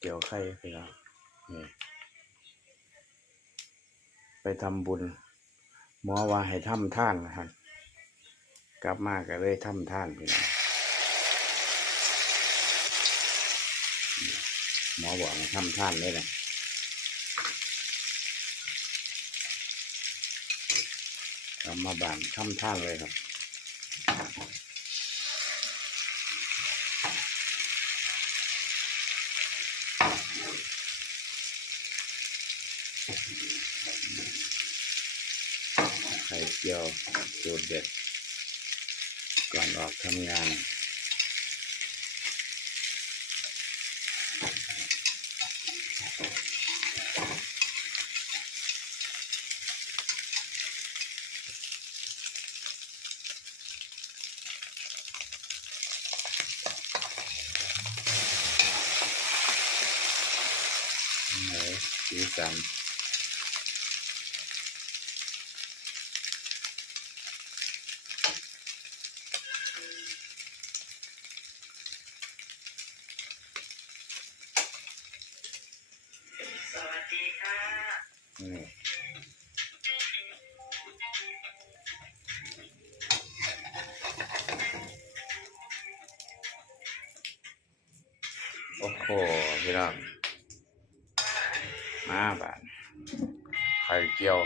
เกี่ยวไข่พี่น้องนี่ไปทำบุญหมอว่าให้ทำท่านนะครับกลับมาก็เลยทำท่านพี่น้องหมอบอกให้ทำท่านเลยนะกลับมาบ้านทำท่านเลยครับไข่เจียวสูตรเด็ดก่อนออกทำงานไหนสีสันสวัสดีค่ะโอ้โหพี่น้องมาบ้านไข่เจียว